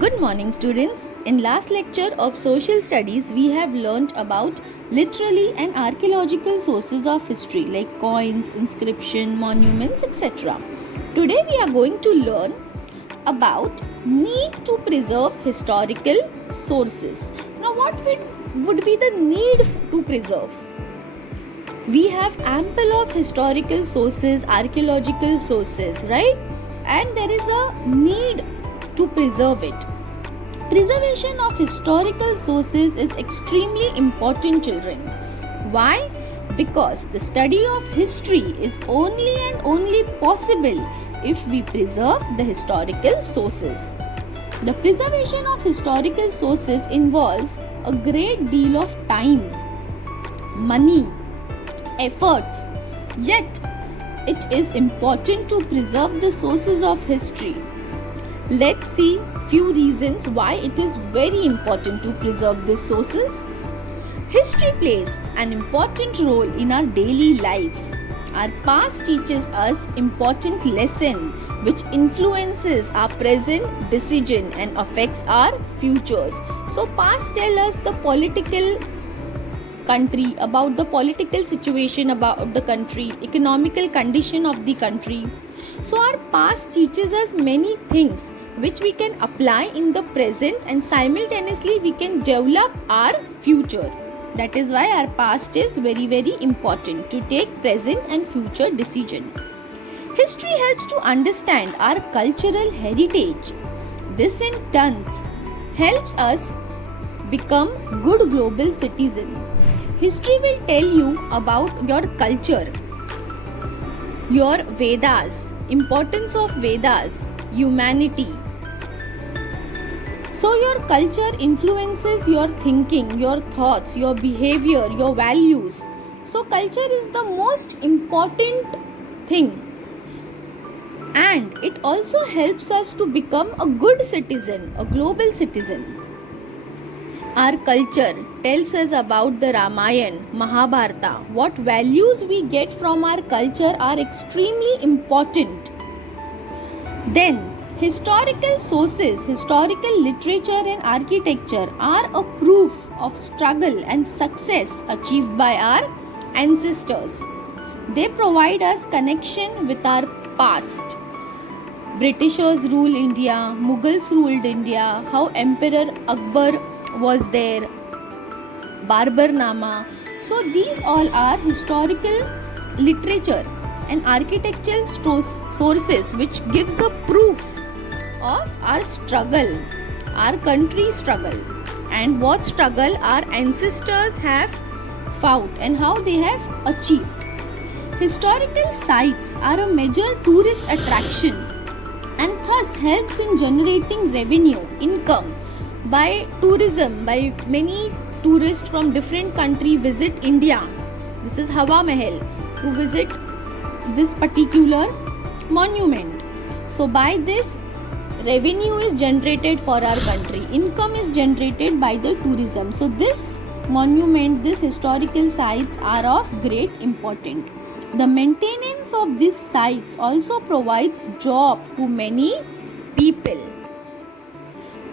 Good morning, students. In last lecture of social studies, we have learnt about literary and archaeological sources of history like coins, inscription, monuments, etc. Today we are going to learn about need to preserve historical sources. Now what would be the need to preserve? We have ample of historical sources, archaeological sources, right? And there is a need to preserve it. Preservation of historical sources is extremely important, children. Why? Because the study of history is only and only possible if we preserve the historical sources. The preservation of historical sources involves a great deal of time, money, efforts. Yet, it is important to preserve the sources of history. Let's see few reasons why it is very important to preserve these sources. History plays an important role in our daily lives. Our past teaches us important lesson which influences our present decision and affects our futures. So past tell us the political country, about the political situation about the country, economical condition of the country. So our past teaches us many things which we can apply in the present, and simultaneously we can develop our future. That is why our past is very, very important to take present and future decision. History helps to understand our cultural heritage. This in turn helps us become good global citizen. History will tell you about your culture, your Vedas, importance of Vedas, humanity. So your culture influences your thinking, your thoughts, your behavior, your values. So culture is the most important thing. And it also helps us to become a good citizen, a global citizen. Our culture tells us about the Ramayana, Mahabharata. What values we get from our culture are extremely important. Then, historical sources, historical literature and architecture are a proof of struggle and success achieved by our ancestors. They provide us connection with our past. Britishers ruled India, Mughals ruled India, how Emperor Akbar was there, Barbarnama. So these all are historical literature and architectural sources which gives a proof of our struggle, our country's struggle, and what struggle our ancestors have fought and how they have achieved. Historical sites are a major tourist attraction and thus helps in generating revenue, income by tourism. By many tourists from different country visit India. This is Hawa Mahal to visit this particular monument. So by this, revenue is generated for our country, income is generated by the tourism. So this monument, these historical sites are of great importance. The maintenance of these sites also provides job to many people.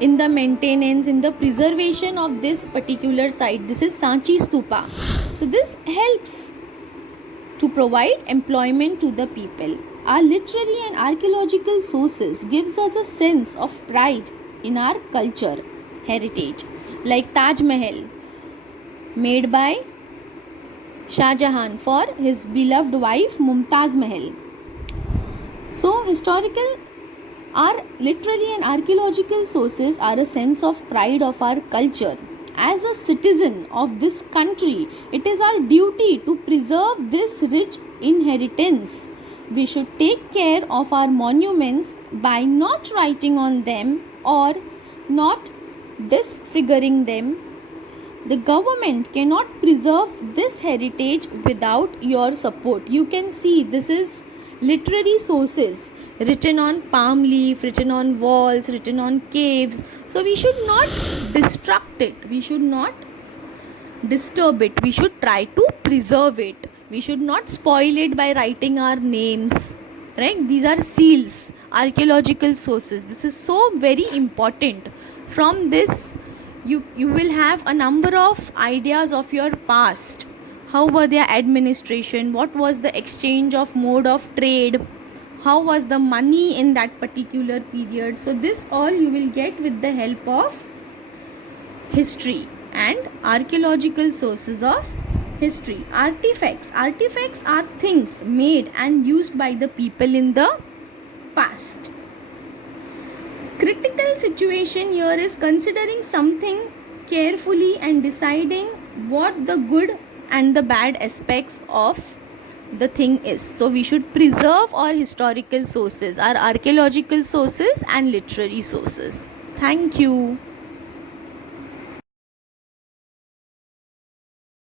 In the maintenance, in the preservation of this particular site, this is Sanchi Stupa. So this helps to provide employment to the people. Our literary and archaeological sources gives us a sense of pride in our culture, heritage. Like Taj Mahal, made by Shah Jahan for his beloved wife Mumtaz Mahal. So our literary and archaeological sources are a sense of pride of our culture. As a citizen of this country, it is our duty to preserve this rich inheritance. We should take care of our monuments by not writing on them or not disfiguring them. The government cannot preserve this heritage without your support. You can see this is literary sources written on palm leaf, written on walls, written on caves. So we should not destruct it. We should not disturb it. We should try to preserve it. We should not spoil it by writing our names, right? These are seals, archaeological sources. This is so very important. From this you will have a number of ideas of your past. How were their administration, what was the exchange of mode of trade, how was the money in that particular period. So this all you will get with the help of history and archaeological sources of history. Artifacts are things made and used by the people in the past. Critical situation here is considering something carefully and deciding what the good and the bad aspects of the thing is. So we should preserve our historical sources, our archaeological sources and literary sources. Thank you.